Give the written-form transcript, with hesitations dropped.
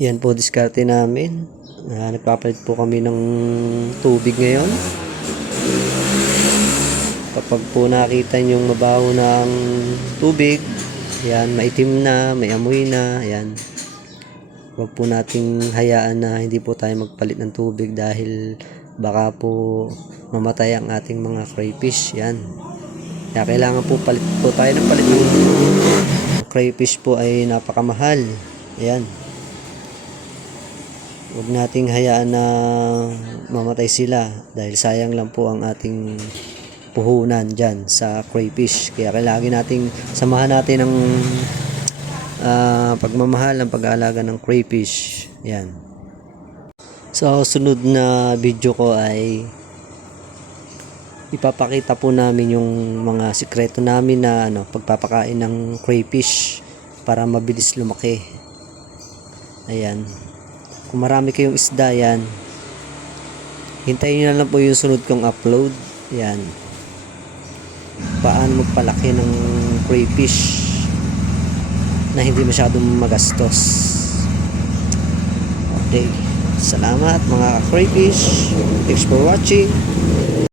Yan po diskarte namin. Nagpapalit po kami ng tubig ngayon. Kapag po nakita yung mabaho ng tubig, yan, maitim na, may amoy na, yan. Huwag po nating hayaan na hindi po tayo magpalit ng tubig dahil baka po mamatay ang ating mga crayfish, yan. Kaya kailangan po palit po tayo ng palit ng crayfish po ay napakamahal. Ayan. Huwag nating hayaan na mamatay sila dahil sayang lang po ang ating puhunan dyan sa crayfish. Kaya kailangan nating samahan natin ng pagmamahal ng pag-aalaga ng crayfish. Yan. So sunod na video ko ay ipapakita po namin yung mga sikreto namin na pagpapakain ng crayfish para mabilis lumaki. Ayan. Kung marami kayong isda, yan, hintayin nyo na lang po yung sunod kong upload. Yan, paano magpalaki ng crayfish na hindi masyadong magastos. Okay, salamat mga crayfish. Thanks for watching.